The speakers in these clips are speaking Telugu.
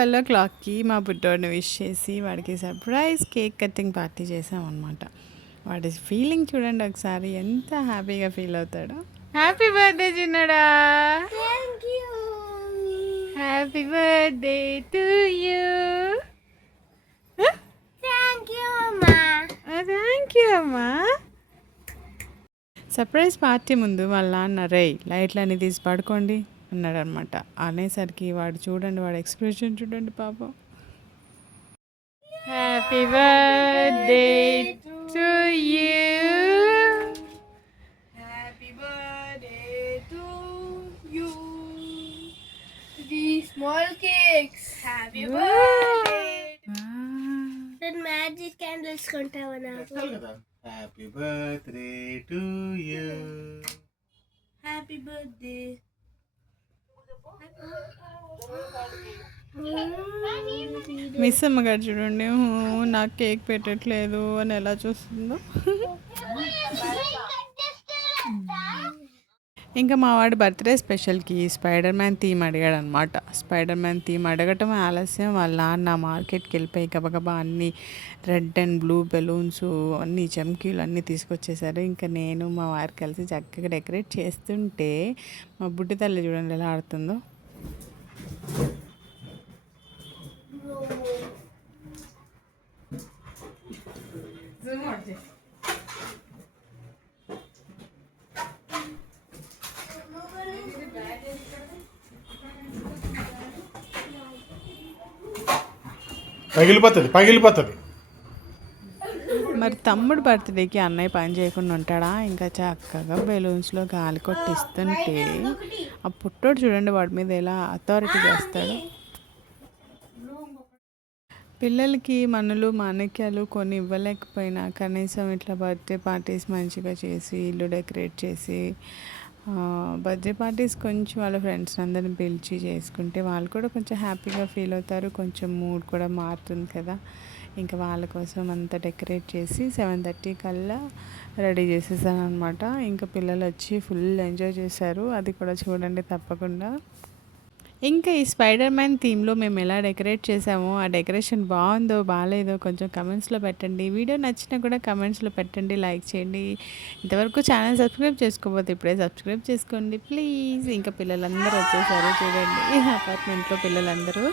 12 o'clockకి మా బుడ్డోడిని విష్ చేసి వాడికి సర్ప్రైజ్ కేక్ కటింగ్ పార్టీ చేసామన్నమాట. వాడి ఫీలింగ్ చూడండి ఒకసారి, ఎంత హ్యాపీగా ఫీల్ అవుతాడో. హ్యాపీ బర్త్డే చిన్నడా, happy birthday to you. Thank you అమ్మా. సర్ప్రైజ్ పార్టీ ముందు వాళ్ళ నాన్న లైట్లన్నీ తీసి పడుకోండి అన్నాడు అనమాట. అనేసరికి వాడు చూడండి, వాడు ఎక్స్ప్రెషన్ చూడండి పాపం. Happy birthday to you, happy birthday to you. The small cakes happy birthday. Magic candles కొంటావా నాకు? Happy birthday to you. Happy birthday. Miss అమ్మగారు చూడండి, నాకు కేక్ పెట్టట్లేదు అని ఎలా చూస్తుందో. ఇంకా మా వాడి బర్త్డే స్పెషల్కి స్పైడర్ మ్యాన్ థీమ్ అడిగాడు అనమాట. స్పైడర్ మ్యాన్ థీమ్ అడగటం ఆలస్యం, వాళ్ళ నాన్న మార్కెట్కి వెళ్ళిపోయి గబగబా అన్నీ రెడ్ అండ్ బ్లూ బెలూన్స్ అన్నీ చమ్కీలు అన్నీ తీసుకొచ్చేసారు. ఇంకా నేను మా వారు కలిసి చక్కగా డెకరేట్ చేస్తుంటే మా బుడ్డి తల్లి చూడండి ఎలా ఆడుతుందో. పగిలిపోతుంది. మరి తమ్ముడు బర్త్డేకి అన్నయ్య పని చేయకుండా ఉంటాడా? ఇంకా చక్కగా బెలూన్స్లో గాలి కొట్టిస్తుంటే ఆ పుట్టోడు చూడండి వాడి మీద ఎలా అథారిటీ చేస్తాడు. పిల్లలకి మనులు మాణిక్యాలు కొన్ని ఇవ్వలేకపోయినా కనీసం ఇట్లా బర్త్డే పార్టీస్ మంచిగా చేసి ఇల్లు డెకరేట్ చేసి బర్త్డే పార్టీస్ కొంచెం వాళ్ళ ఫ్రెండ్స్ అందరిని పిలిచి చేసుకుంటే వాళ్ళు కూడా కొంచెం హ్యాపీగా ఫీల్ అవుతారు, కొంచెం మూడ్ కూడా మారుతుంది కదా. ఇంకా వాళ్ళ కోసం అంతా డెకరేట్ చేసి 7:30 కల్లా రెడీ చేసేసాను అనమాట. ఇంకా పిల్లలు వచ్చి ఫుల్ ఎంజాయ్ చేశారు, అది కూడా చూడండి తప్పకుండా. ఇంకా ఈ స్పైడర్ మ్యాన్ థీమ్లో మేము ఎలా డెకరేట్ చేసామో, ఆ డెకరేషన్ బాగుందో బాగాలేదో కొంచెం కమెంట్స్లో పెట్టండి. వీడియో నచ్చినా కూడా కమెంట్స్లో పెట్టండి, లైక్ చేయండి. ఇంతవరకు ఛానల్ సబ్స్క్రైబ్ చేసుకోకపోతే ఇప్పుడే సబ్స్క్రైబ్ చేసుకోండి ప్లీజ్. ఇంకా పిల్లలందరూ వచ్చేసారు చూడండి, అపార్ట్మెంట్లో పిల్లలందరూ,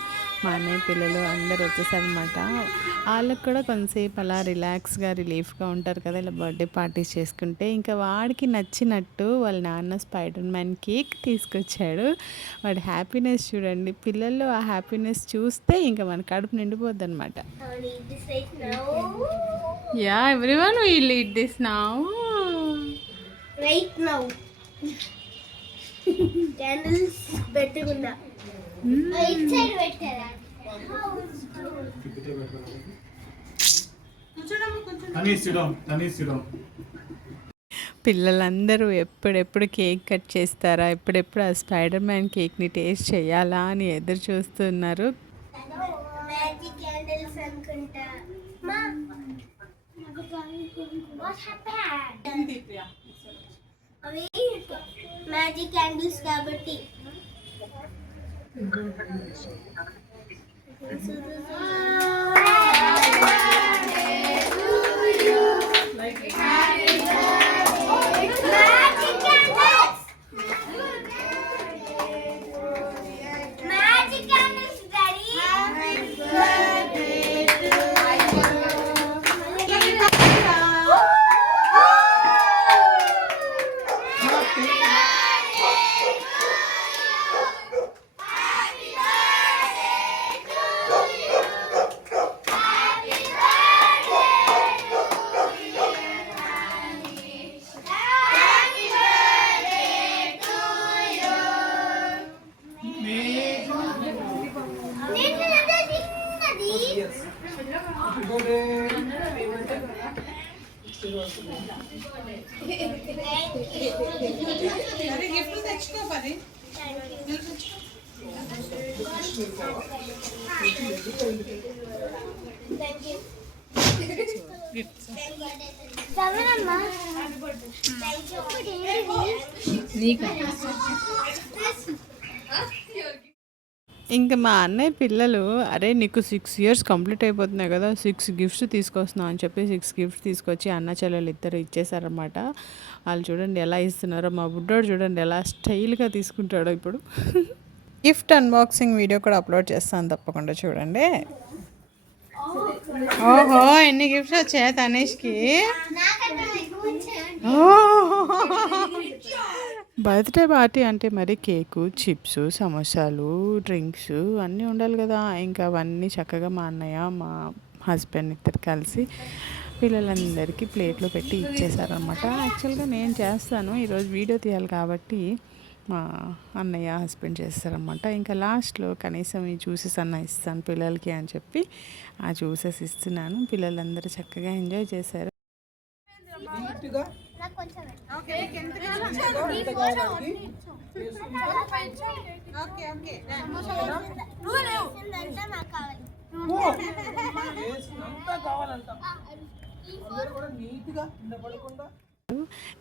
మా అన్నయ్య పిల్లలు అందరూ వచ్చేసారనమాట. వాళ్ళకు కూడా కొంతసేపు అలా రిలాక్స్గా రిలీఫ్గా ఉంటారు కదా ఇలా బర్త్డే పార్టీస్ చేసుకుంటే. ఇంకా వాడికి నచ్చినట్టు వాళ్ళ నాన్న స్పైడర్ మ్యాన్ కేక్ తీసుకొచ్చాడు. వాడి హ్యాపీనెస్ చూడండి, పిల్లల్లో ఆ హ్యాపీనెస్ చూస్తే ఇంకా మన కడుపు నిండిపోద్ది అనమాట. Yeah everyone will eat this now right now. Candles పెట్టుకున్నా రైట్ సైడ్ పెట్టారా? పిల్లలందరూ ఎప్పుడెప్పుడు కేక్ కట్ చేస్తారా, ఎప్పుడెప్పుడు ఆ స్పైడర్ మ్యాన్ కేక్ని టేస్ట్ చేయాలా అని ఎదురు చూస్తున్నారు. మ్యాజిక్ క్యాండిల్స్ అనుకుంటా. అవి మ్యాజిక్ క్యాండిల్స్ కాబట్టి గిఫ్ట్ తెచ్చుకో పది. ఇంకా మా అన్నయ్య పిల్లలు అరే నీకు 6 ఇయర్స్ కంప్లీట్ అయిపోతున్నాయి కదా 6 గిఫ్ట్స్ తీసుకొస్తున్నావు అని చెప్పి 6 గిఫ్ట్స్ తీసుకొచ్చి అన్న చెల్లెలు ఇద్దరు ఇచ్చేసారనమాట. వాళ్ళు చూడండి ఎలా ఇస్తున్నారో, మా బుడ్డోడు చూడండి ఎలా స్టైల్గా తీసుకుంటాడో ఇప్పుడు. గిఫ్ట్ అన్బాక్సింగ్ వీడియో కూడా అప్లోడ్ చేస్తాను తప్పకుండా చూడండి. ఓహో ఎన్ని గిఫ్ట్స్ వచ్చాయి తనేష్కి. బర్త్డే పార్టీ అంటే మరి కేకు, చిప్స్, సమోసాలు, డ్రింక్స్ అన్నీ ఉండాలి కదా. ఇంకా అవన్నీ చక్కగా మా అన్నయ్య మా హస్బెండ్ ఇద్దరు కలిసి పిల్లలందరికీ ప్లేట్లో పెట్టి ఇచ్చేసారనమాట. యాక్చువల్గా నేను చేస్తాను, ఈరోజు వీడియో తీయాలి కాబట్టి మా అన్నయ్య హస్బెండ్ చేస్తారనమాట. ఇంకా లాస్ట్లో కనీసం ఈ జ్యూసెస్ అన్న ఇస్తాను పిల్లలకి అని చెప్పి ఆ జ్యూసెస్ ఇస్తున్నాను. పిల్లలందరూ చక్కగా ఎంజాయ్ చేశారు.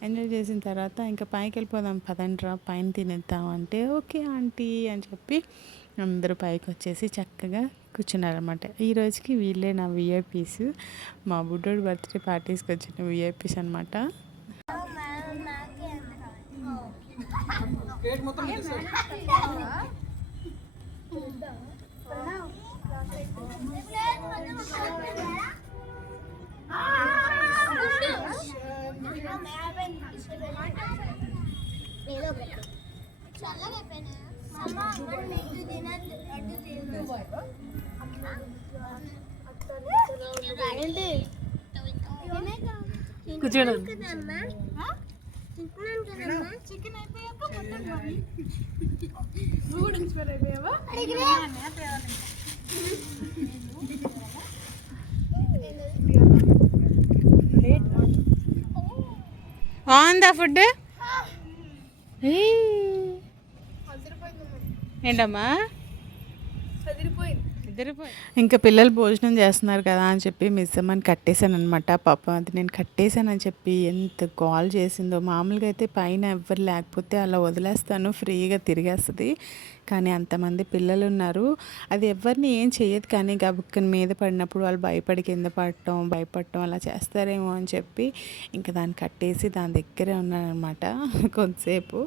ఎంజాయ్ చేసిన తర్వాత ఇంకా పైకి వెళ్ళిపోదాం పదండ్రా పైన తినేద్దాం అంటే ఓకే ఆంటీ అని చెప్పి అందరూ పైకి వచ్చేసి చక్కగా కూర్చున్నారనమాట. ఈ రోజుకి వీళ్ళే నా విఐపీస్, మా బుడ్డోడు బర్త్డే పార్టీస్కి వచ్చిన విఐపీస్ అనమాట. బాగుందా ఫుడ్? ఏంటమ్మా ఇంకా పిల్లలు భోజనం చేస్తున్నారు కదా అని చెప్పి మిస్ అమ్మని కట్టేశాను అనమాట. పాపం అది నేను కట్టేశానని చెప్పి ఎంత కాల్ చేసిందో. మామూలుగా అయితే పైన ఎవ్వరు లేకపోతే అలా వదిలేస్తాను, ఫ్రీగా తిరిగేస్తుంది. కానీ అంతమంది పిల్లలు ఉన్నారు, అది ఎవరిని ఏం చేయదు. కానీ గబుక్కని మీద పడినప్పుడు వాళ్ళు భయపడి కింద భయపడటం అలా చేస్తారేమో అని చెప్పి ఇంకా దాన్ని కట్టేసి దాని దగ్గరే ఉన్నానమాట కొంతసేపు.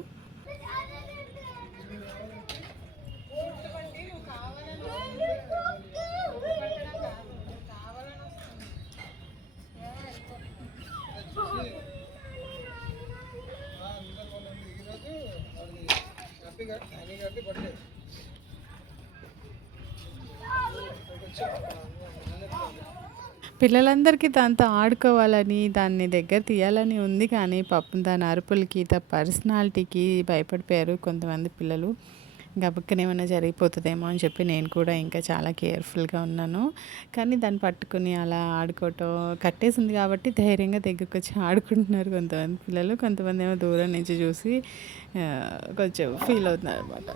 పిల్లలందరికీ దాంతో ఆడుకోవాలని దాన్ని దగ్గర తీయాలని ఉంది, కానీ పాపం దాని అరుపులకి పర్సనాలిటీకి భయపడిపోయారు కొంతమంది పిల్లలు. గబుక్కన ఏమైనా జరిగిపోతుందేమో అని చెప్పి నేను కూడా ఇంకా చాలా కేర్ఫుల్గా ఉన్నాను. కానీ దాన్ని పట్టుకుని అలా ఆడుకోవటం కట్టేసింది కాబట్టి ధైర్యంగా దగ్గరికి వచ్చి ఆడుకుంటున్నారు కొంతమంది పిల్లలు. కొంతమంది ఏమో దూరం నుంచి చూసి కొంచెం ఫీల్ అవుతున్నారు అనమాట.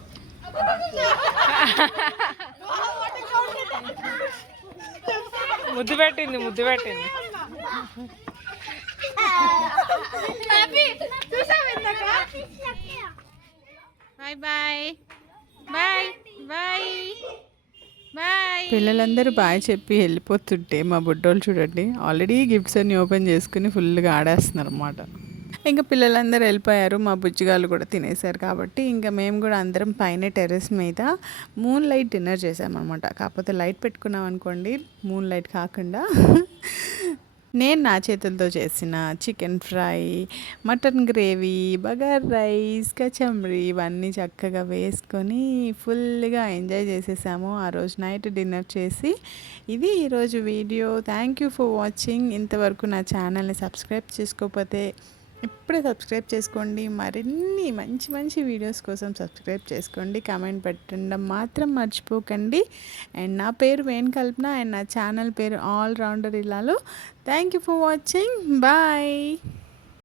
ముద్దు పెట్టింది bye bye bye bye bye. పిల్లలందరూ బాయ్ చెప్పి వెళ్ళిపోతుంటే మా బుడ్డోళ్ళు చూడండి ఆల్రెడీ గిఫ్ట్స్ అన్ని ఓపెన్ చేసుకుని ఫుల్గా ఆడేస్తున్నారు అన్నమాట. ఇంకా పిల్లలందరూ వెళ్ళిపోయారు, మా బుజ్జిగాళ్ళు కూడా తినేశారు కాబట్టి ఇంకా మేము కూడా అందరం పైన టెర్రస్ మీద మూన్ లైట్ డిన్నర్ చేసామన్నమాట. కాకపోతే లైట్ పెట్టుకున్నాం అనుకోండి, మూన్ లైట్ కాకుండా నేను నా చేతులతో చేసిన chicken fry, mutton gravy, bagar rice, kachumber ఇవన్నీ చక్కగా వేసుకొని ఫుల్గా ఎంజాయ్ చేసేసాము ఆ రోజు నైట్ డిన్నర్ చేసి. ఇది ఈరోజు video. Thank you for watching. ఇంతవరకు నా ఛానల్ని సబ్స్క్రైబ్ చేసుకోకపోతే ఇప్పుడే సబ్స్క్రైబ్ చేసుకోండి. మరిన్ని మంచి మంచి వీడియోస్ కోసం సబ్స్క్రైబ్ చేసుకోండి. కామెంట్ పెట్టడం మాత్రం మర్చిపోకండి. అండ్ నా పేరు వేణు కల్పన అండ్ నా ఛానల్ పేరు ఆల్ రౌండర్ ఇల్లాలు. Thank you for watching. Bye.